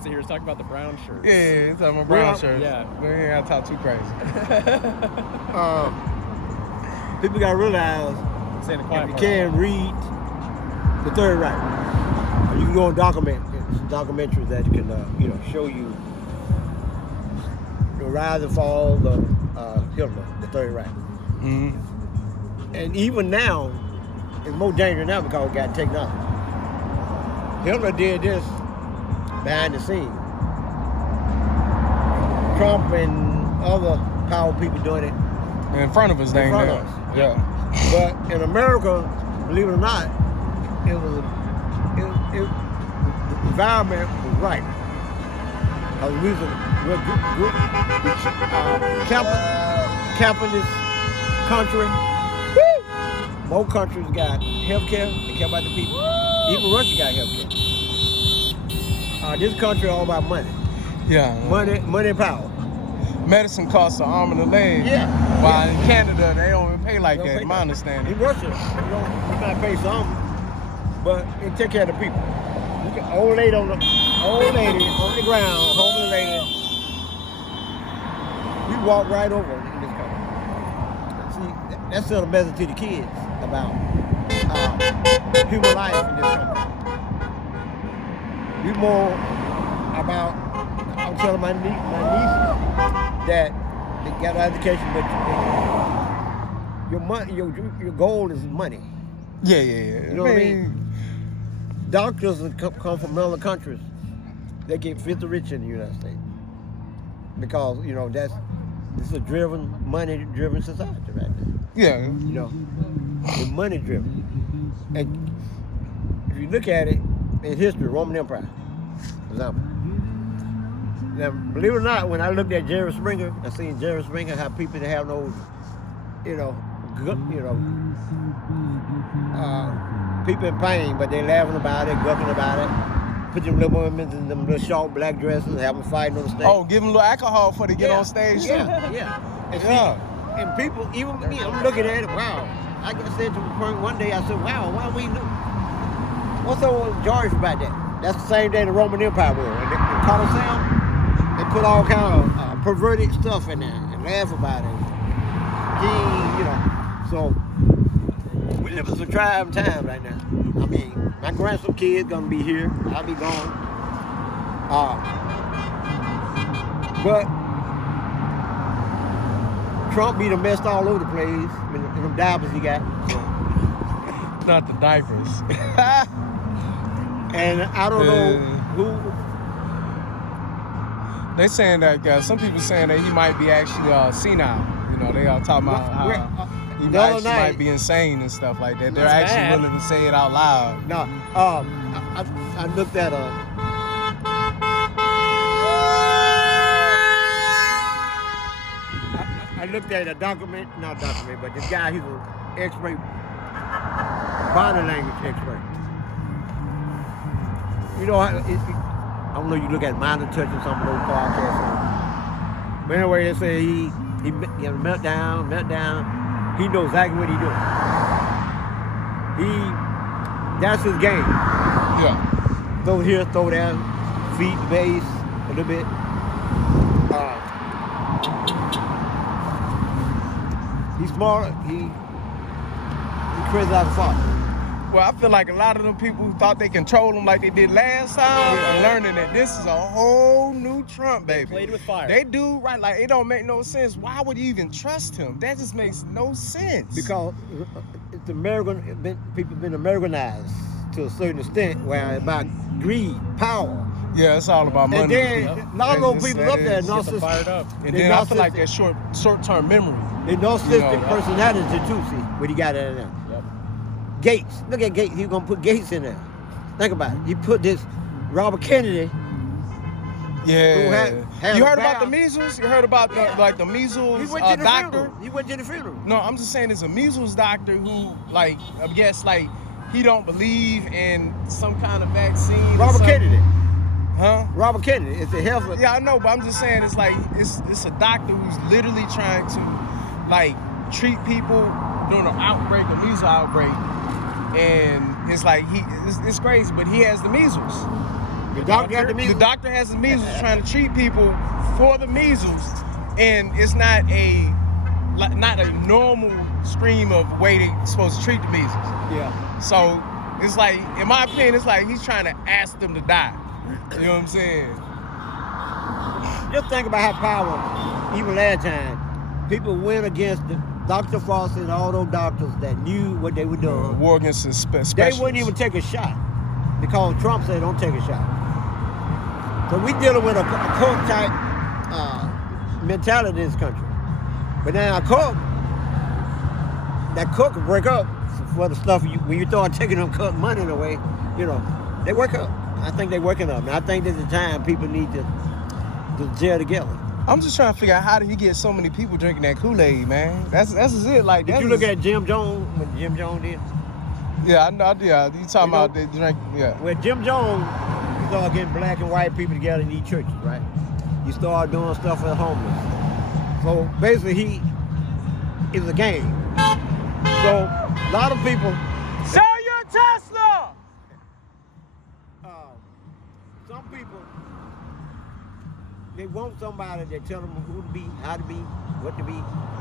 wants to hear is talk about the brown shirts. Yeah, it's talking about brown shirts. Yeah. We ain't gotta talk too crazy. People gotta realize Saying the if quiet you part. can't read the third Reich, you can go on documentaries that can show you the rise and fall of Hitler, the Third Reich. Mm-hmm. And even now, it's more dangerous now because we got technology. Hitler did this behind the scenes. Trump and other power people doing it In front of us, in front of us. Yeah. But in America, believe it or not, the environment was right. Because we was a good capitalist country. Most countries got health care, they care about the people. Even Russia got health care. This country all about money. Yeah. Money and power. Medicine costs an arm and a leg. Yeah. While in Canada, they don't even pay like They don't that, pay my that. understanding. In Russia, you might pay some, but it take care of the people. You get old lady on the ground, homeless lady. We walk right over in this country. See, that's still a message to the kids about human life in this country. We more about. I'm telling my niece that they got an education, but your money, your goal is money. Yeah. You know what I mean? Doctors that come from other countries, they get fit the rich in the United States because this is a money-driven society right now. Yeah. It's money-driven. And if you look at it in history, Roman Empire, for example. Now, believe it or not, when I looked at Jerry Springer, I seen Jerry Springer how people that have those, people in pain, but they laughing about it, gucking about it. Put them little women in them little short black dresses, have them fighting on the stage. Oh, give them a little alcohol before they get on stage, too. Yeah. And and people, even me, I'm looking at it, wow. I said to the point one day, I said, wow, why we do? What's so George about that? That's the same day the Roman Empire was. And the Colosseum, they put all kind of perverted stuff in there and laugh about it. So we live in some trying time right now. I mean, my grandson kid's gonna be here. I'll be gone. But Trump be done messed all over the place in them diapers he got. Not the diapers. And I don't know who. They saying that some people saying that he might be actually senile. They all talking about how he might be insane and stuff like that. They're actually willing to say it out loud. No, I looked at I looked at a not document, but this guy, he's an expert, body language expert. I don't know, you look at Minor Touch or some of those podcasts. But anyway, they say he had a meltdown. He knows exactly what he's doing. That's his game. Yeah. Throw here, throw there, feet, base, a little bit. He's smart. He crazy like a fox. Well, I feel like a lot of them people who thought they controlled him like they did last time are learning that this is a whole new Trump, baby. They played with fire. They do, right? Like, it don't make no sense. Why would you even trust him? That just makes no sense. Because it's people been Americanized to a certain extent, where it's about greed, power. Yeah, it's all about money. And then a lot of those people up there, narcissistic. Fired up. And then I feel like that short-term memory. They narcissistic personality too, see, what he got in there. Yep. Gates. Look at Gates. He's going to put Gates in there. Think about it. He put this Robert Kennedy. Yeah. Had You heard about the measles? You heard about the measles He went to the doctor? funeral. He went to the funeral. No, I'm just saying there's a measles doctor who, I guess, he don't believe in some kind of vaccine. Robert Kennedy. Huh? Robert Kennedy. It's the health. Yeah, I know, but I'm just saying it's a doctor who's literally trying to treat people during an outbreak, a measles outbreak, and it's crazy, but he has the measles. The doctor got the The measles. doctor has the measles, trying to treat people for the measles, and it's not a normal stream of way they're supposed to treat the measles. Yeah. So it's like, in my opinion, it's like he's trying to ask them to die. You know what I'm saying? Just think about how powerful, even last time, people went against Dr. Fauci and all those doctors that knew what they were doing. War against the specialists. They wouldn't even take a shot because Trump said don't take a shot. So we dealing with a cult type mentality in this country. But now a cult, that cult can break up for the stuff when you start taking them cult money away. You know, they work up. I think they're working up. And I think there's a time people need to gel together. I'm just trying to figure out how did he get so many people drinking that Kool-Aid, man? That's it. Like, Did you look at Jim Jones, what Jim Jones did? Yeah, I know. Yeah, you talking about they drink? Yeah. Well, Jim Jones, you start getting black and white people together in these churches, right? You start doing stuff for the homeless. So basically, he is a game. So a lot of people. Sell your Tesla. Some people, they want somebody that tell them who to be, how to be, what to be.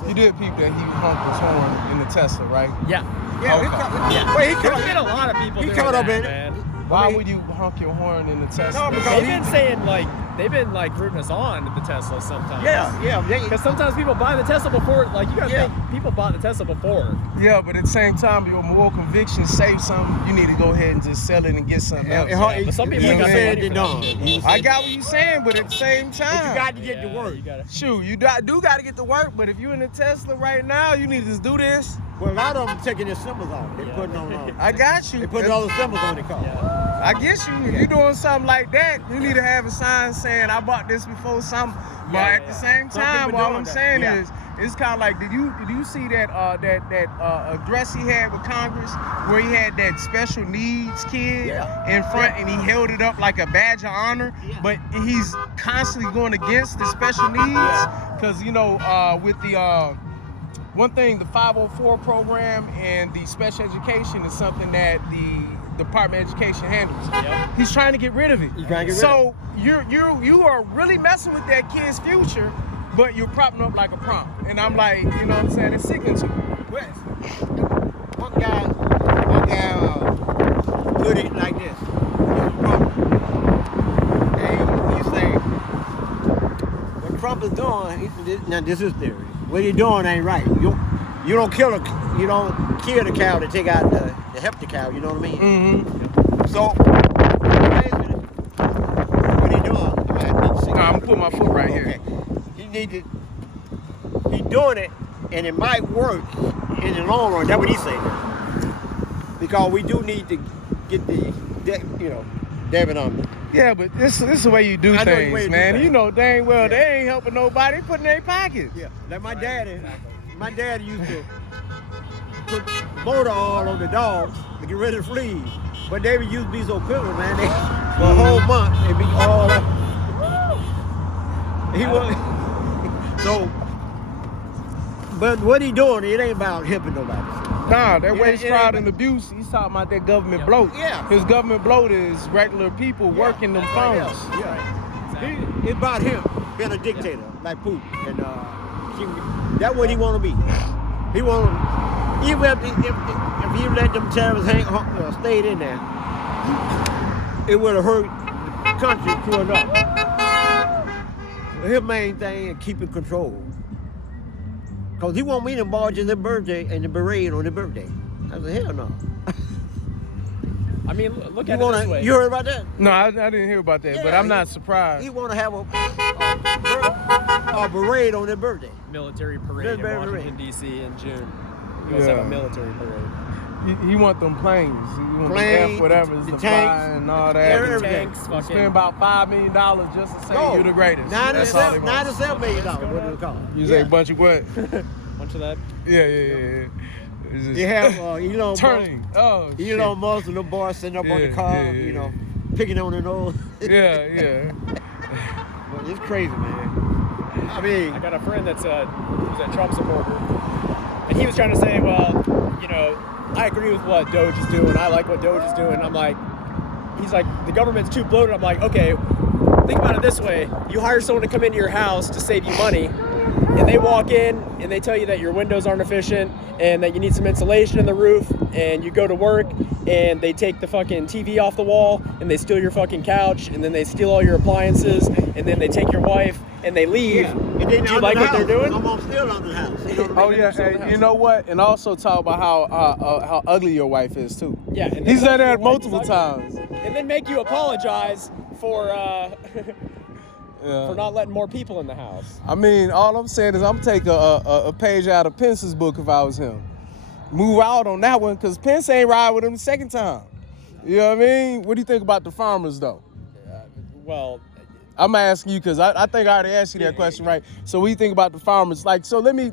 So, You did peep that he honked his horn in the Tesla, right? Yeah. yeah, Okay. Yeah. Well, he There's been a lot of people he doing caught that, up in it. man. Why would you honk your horn in the Tesla? No, because They've been saying, like, rooting us on to the Tesla sometimes. Yeah. Because sometimes people buy the Tesla before, like, you gotta think, people bought the Tesla before. Yeah, but at the same time, your moral conviction say something, you need to go ahead and just sell it and get something else. But some people he ain't got said money it for done. that shit. He said I got what you're saying, but at the same time, But you got to get to Yeah, work. you gotta- shoot, you do got to get to work. But if you're in a Tesla right now, you need to just do this. Well, a lot of them taking their symbols off. They're Yeah. putting on. I got you. They putting all the symbols on their car. Yeah. I get you. If you're doing something like that, you need to have a sign saying, I bought this before something. But Yeah, at the same Some time, people what doing I'm that. saying Yeah. is, it's kind of like, did you see that address he had with Congress where he had that special needs kid in front and he held it up like a badge of honor, but he's constantly going against the special needs because, with the one thing, the 504 program and the special education is something that the Department of Education handles. Yep. He's trying to get rid of it. He's trying to get rid of So you are really messing with that kid's future, but you're propping up like a prompt. And I'm like, you know what I'm saying? It's sickening to me. One guy put it like this. And he's saying, what Trump is doing, now this is theory. What he's doing ain't right. You don't kill the cow to take out the help the cow. You know what I mean? Mm-hmm. So basically, what he doing? No, I'm gonna put my foot right here. He's doing it, and it might work in the long run. That's what he's saying. Because we do need to get the debit on it. Yeah, but this is the way you do I know the way things, you do man. things. You know dang well they ain't helping nobody, putting in their pockets. Yeah, like my daddy used to put motor oil on the dogs to get rid of the fleas. But they would use these equipment, man. For a whole month, they'd be all up. He was so. But what he doing, it ain't about helping nobody. Nah, that waste, it fraud, ain't- and abuse, he's talking about that government bloat. Yeah. His government bloat is regular people working them phones. It's about him being a dictator, like Putin. And that's what he want to be. He want to, even if he let them terrorists stayed in there, it would have hurt the country true enough. His main thing is keeping control. Because he want me to barge in their birthday and the parade on their birthday. I said, hell no. I mean, look at it this way. You heard about that? No, I didn't hear about that, but Yeah, I'm not surprised. He want to have a parade on their birthday. Military parade in Military Washington, D.C. in June. You guys have a military parade. He want them planes. He want Planes, the F-whatever, the the tanks, fly and all that. everything. Tanks, You spend fucking. about $5 million just to say you're the greatest. That's all they want. $97 million, what do they call it? You say a bunch of what? Bunch of that. Yeah. It's just You have Elon turning. Musk, Oh, shit. Elon Musk, the little boy sitting up on the car, yeah. picking on the nose. Yeah. But it's crazy, man. I mean, I got a friend that's who's a Trump supporter, and he was trying to say, well, I agree with what Doge is doing. I like what Doge is doing. I'm like, he's like, the government's too bloated. I'm like, okay, think about it this way. You hire someone to come into your house to save you money, and they walk in and they tell you that your windows aren't efficient and that you need some insulation in the roof, and you go to work and they take the fucking TV off the wall and they steal your fucking couch, and then they steal all your appliances, and then they take your wife and they leave. Yeah. And then Do you like what they're doing? Almost still under the house. Oh yeah, and you know what? And also talk about how ugly your wife is too. Yeah, and He said your that wife multiple is ugly. times. And then make you apologize for Yeah. for not letting more people in the house. I mean, all I'm saying is I'm taking a page out of Pence's book if I was him. Move out on that one, because Pence ain't ride with him the second time. You know what I mean? What do you think about the farmers though? Well, I'm asking you because I think I already asked you that question, right? So what do you think about the farmers? Like, so let me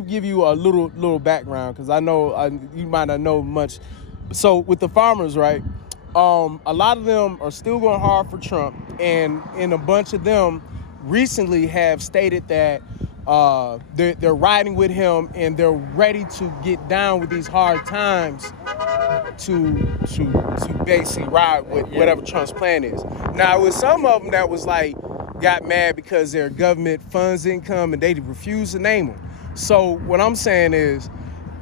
give you a little background, because I know you might not know much. So with the farmers, right? A lot of them are still going hard for Trump, and a bunch of them recently have stated that they're riding with him and they're ready to get down with these hard times to basically ride with whatever Trump's plan is. Now, with some of them that was like got mad because their government funds didn't come and they refused to name them. So what I'm saying is,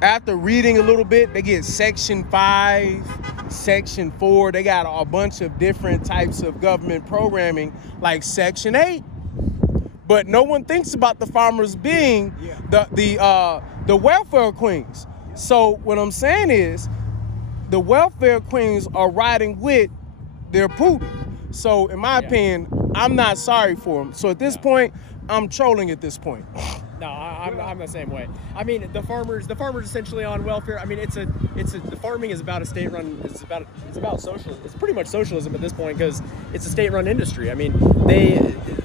after reading a little bit, they get Section 5, Section 4. They got a bunch of different types of government programming, like Section 8. But no one thinks about the farmers being the welfare queens. So what I'm saying is, the welfare queens are riding with their Putin. So in my opinion, I'm not sorry for them. So at this point, I'm trolling at this point. no, I'm the same way. I mean, the farmers essentially on welfare. I mean, the farming is about a state-run. It's about social. It's pretty much socialism at this point, because it's a state-run industry. I mean,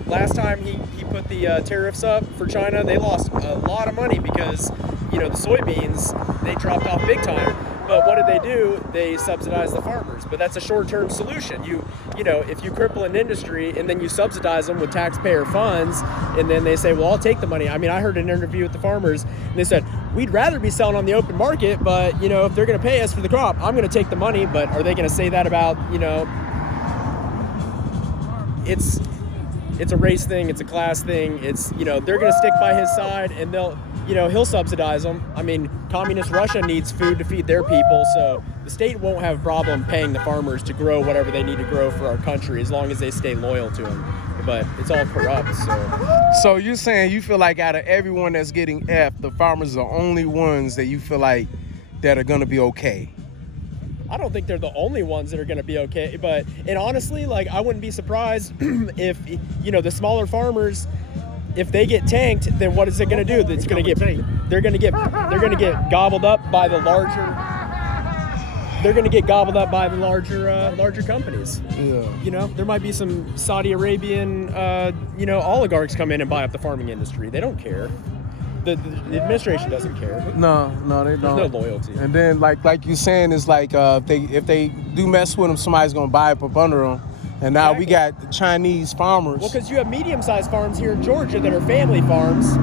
last time he put the tariffs up for China, they lost a lot of money because the soybeans, they dropped off big time. But what did they do? They subsidized the farmers. But that's a short-term solution. If you cripple an industry and then you subsidize them with taxpayer funds, and then they say, well, I'll take the money. I mean, I heard an interview with the farmers, and they said, we'd rather be selling on the open market, but, if they're going to pay us for the crop, I'm going to take the money. But are they going to say that about, it's a race thing, it's a class thing, they're going to stick by his side, and he'll subsidize them. I mean, communist Russia needs food to feed their people, so the state won't have a problem paying the farmers to grow whatever they need to grow for our country, as long as they stay loyal to him. But it's all corrupt, So you're saying you feel like out of everyone that's getting F, the farmers are the only ones that you feel like that are going to be okay? I don't think they're the only ones that are going to be okay, and honestly, like, I wouldn't be surprised if, the smaller farmers, if they get tanked, then what is it going to do? It's going to get they're going to get gobbled up by the larger. They're going to get gobbled up by the larger companies. Yeah. There might be some Saudi Arabian oligarchs come in and buy up the farming industry. They don't care. The administration doesn't care. No, they don't. There's no loyalty. And then like you saying, it's like if they do mess with them, somebody's going to buy up under them. And now we got Chinese farmers. Well, because you have medium-sized farms here in Georgia that are family farms.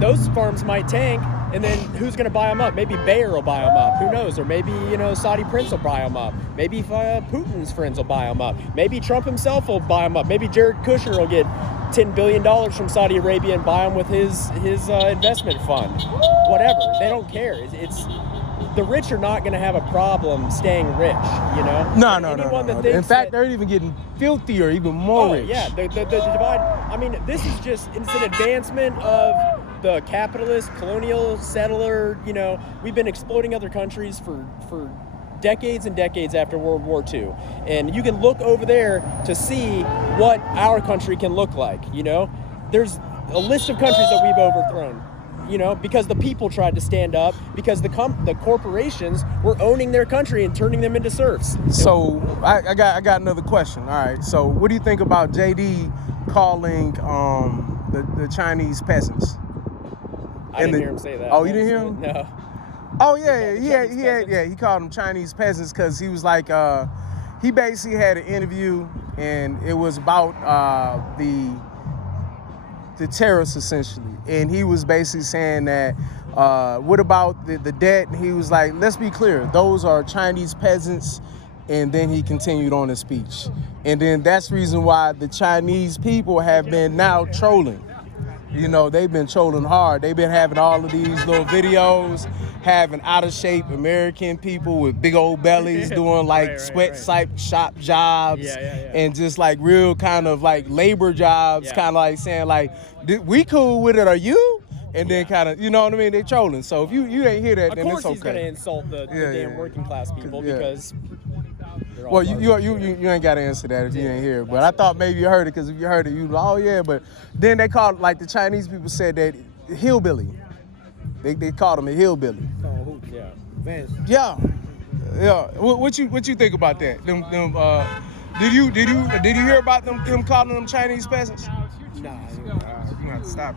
Those farms might tank, and then who's going to buy them up? Maybe Bayer will buy them up. Who knows? Or maybe, Saudi Prince will buy them up. Maybe Putin's friends will buy them up. Maybe Trump himself will buy them up. Maybe Jared Kushner will get $10 billion from Saudi Arabia and buy them with his investment fund. Whatever. They don't care. The rich are not going to have a problem staying rich, No. In fact, they're even getting filthier, even more rich. Yeah, the divide. I mean, it's an advancement of the capitalist, colonial, settler. We've been exploiting other countries for decades and decades after World War II. And you can look over there to see what our country can look like, There's a list of countries that we've overthrown. Because the people tried to stand up, because the corporations were owning their country and turning them into serfs. So I got another question. All right. So what do you think about JD calling the Chinese peasants? I didn't hear him say that. Oh, you didn't hear him? No. Oh yeah, he called them Chinese peasants because he was like he basically had an interview, and it was about the terrorists essentially, and he was basically saying that what about the debt? And he was like, let's be clear, those are Chinese peasants and then he continued on his speech. And then that's the reason why the Chinese people have been now trolling. You know, they've been trolling hard. They've been having all of these little videos, having out of shape American people with big old bellies doing like sweatshop jobs and just like real kind of like labor jobs, kind of like saying like, we cool with it, are you? And then kind of, you know what I mean? They trolling. So if you ain't hear that, then it's okay. Of course he's gonna insult the damn working class people because. Well, you ain't got to answer that if you ain't here. But I thought maybe you heard it, because if you heard it, you oh yeah. But then they called, like the Chinese people said that hillbilly. They called him a hillbilly. Oh, yeah. Vince. Yeah. What you think about that? Did you hear about them calling them Chinese peasants? Nah. You have to stop.